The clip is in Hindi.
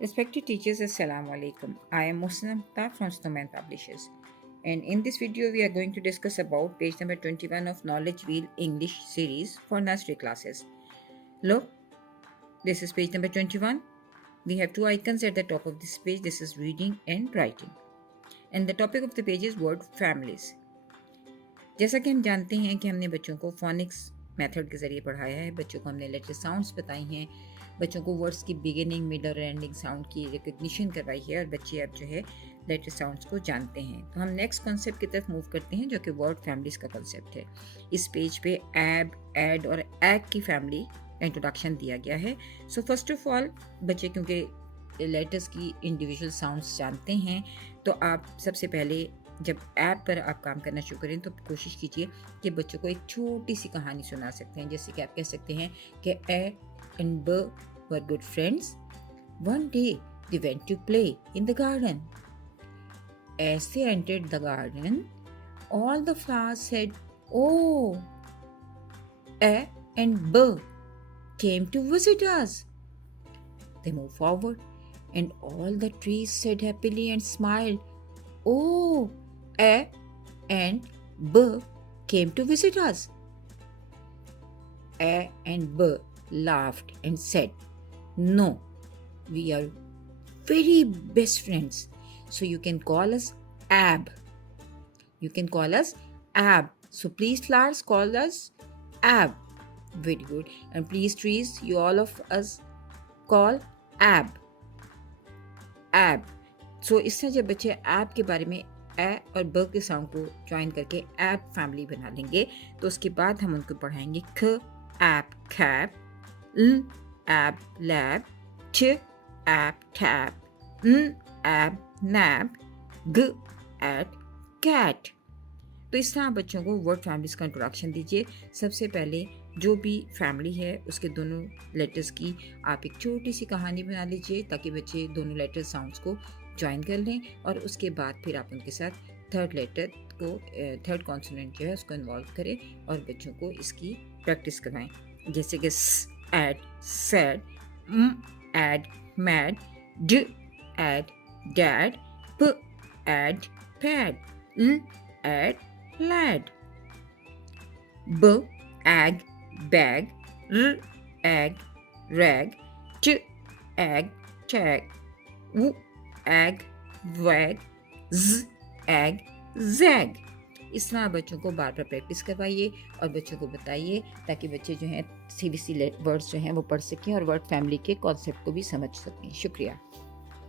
Respected teachers, Assalamu alaikum. I am Muslim Akhtar from Snowman Publishers. And in this video, we are going to discuss about page number 21 of Knowledge Wheel English series for nursery classes. Look, this is page number 21. We have two icons at the top of this page. This is reading and writing. And the topic of the page is word families. जैसा कि हम जानते हैं कि हमने बच्चों को फोनिक्स मेथड के ज़रिए पढ़ाया है, बच्चों को हमने लेटर साउंड्स बताई हैं, बच्चों को वर्ड्स की बिगिनिंग मिडल और एंडिंग साउंड की रिकग्निशन करवाई है और बच्चे अब जो है लेटर साउंड्स को जानते हैं। तो हम नेक्स्ट कॉन्सेप्ट की तरफ मूव करते हैं जो कि वर्ड फैमिलीज़ का कॉन्सेप्ट है। इस पेज पे एब, एड और एग की फैमिली का इंट्रोडक्शन दिया गया है। सो फर्स्ट ऑफ ऑल बच्चे क्योंकि लेटर्स की इंडिविजुअल साउंड्स जानते हैं, तो आप सबसे पहले जब ऐप पर आप काम करना शुरू करें तो कोशिश कीजिए कि बच्चों को एक छोटी सी कहानी सुना सकते हैं। जैसे कि आप कह सकते हैं कि A and B were good friends, one day they went to play in the garden, as they entered the garden all the flowers said oh, A and B came to visit us. They moved forward and all the trees said happily and smiled, oh, A and B came to visit us. A and B laughed and said, no, we are very best friends, so you can call us Ab. You can call us Ab. So please flowers, call us Ab. Very good. And please trees, you all of us call Ab. Ab. So इस तरह जब बच्चे ऐप के बारे में ए और ब के साउंड को ज्वाइन करके ऐप फैमिली बना लेंगे, तो उसके बाद हम उनको पढ़ाएंगे ख ऐप कैप, ल ऐप लैब, च ऐप टैप, न ऐप नैप, ग ऐप कैट। तो इस तरह बच्चों को वर्ड फैमिलीज का इंट्रोडक्शन दीजिए। सबसे पहले जो भी फैमिली है उसके दोनों लेटर्स की आप एक छोटी सी कहानी बना लीजिए ताकि बच्चे दोनों लेटर साउंड्स को ज्वाइन कर लें, और उसके बाद फिर आप उनके साथ थर्ड लेटर को, थर्ड कॉन्सोनेंट जो है उसको इन्वॉल्व करें और बच्चों को इसकी प्रैक्टिस करवाएं। जैसे कि स एड सैड, म एड मैड, ड एड डैड, प एड पैड, ल add lad, b ag bag, r ag rag, t ag tag, w ag wag, z ag zag। इस तरह बच्चों को बार बार प्रैक्टिस करवाइए और बच्चों को बताइए ताकि बच्चे जो हैं CBC वर्ड्स जो हैं वो पढ़ सकें और वर्ड फैमिली के कॉन्सेप्ट को भी समझ सकें। शुक्रिया।